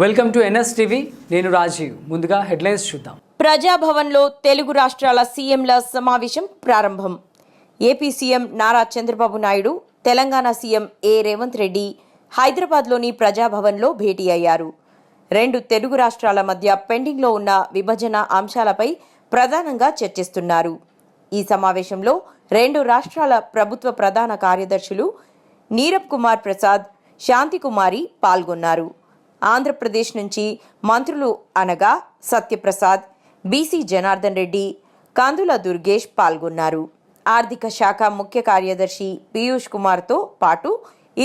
Welcome to NS TV. నేను రాజీవ్. ముందుగా headlines చూద్దాం. ప్రజాభవన్లో తెలుగు రాష్ట్రాల సీఎంల సమావేశం ప్రారంభం. AP CM Nara Chandrababu Naidu, Telangana CM Revanth Reddy హైదరాబాద్లోని ప్రజాభవన్లో భేటీ అయ్యారు. రెండు తెలుగు రాష్ట్రాల మధ్య పెండింగ్లో ఉన్న విభజన అంశాలపై ప్రధానంగా చర్చిస్తున్నారు. ఈ సమావేశంలో రెండు రాష్ట్రాల ప్రభుత్వ ప్రధాన కార్యదర్శులు నీరబ్ కుమార్ ప్రసాద్, శాంతికుమారి పాల్గొన్నారు. ఆంధ్రప్రదేశ్ నుంచి మంత్రులు అనగా సత్యప్రసాద్, బీసీ జనార్దన్ రెడ్డి, కందుల దుర్గేష్ పాల్గొన్నారు. ఆర్థిక శాఖ ముఖ్య కార్యదర్శి పీయూష్ కుమార్తో పాటు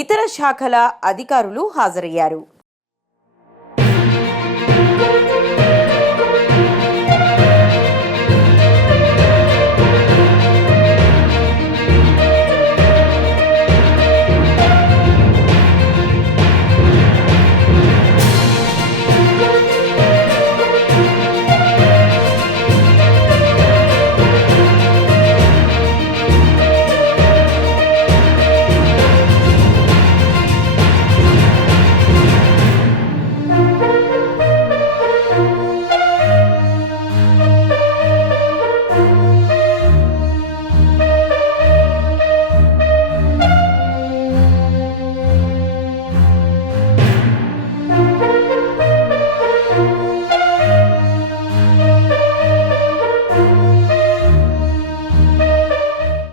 ఇతర శాఖల అధికారులు హాజరయ్యారు.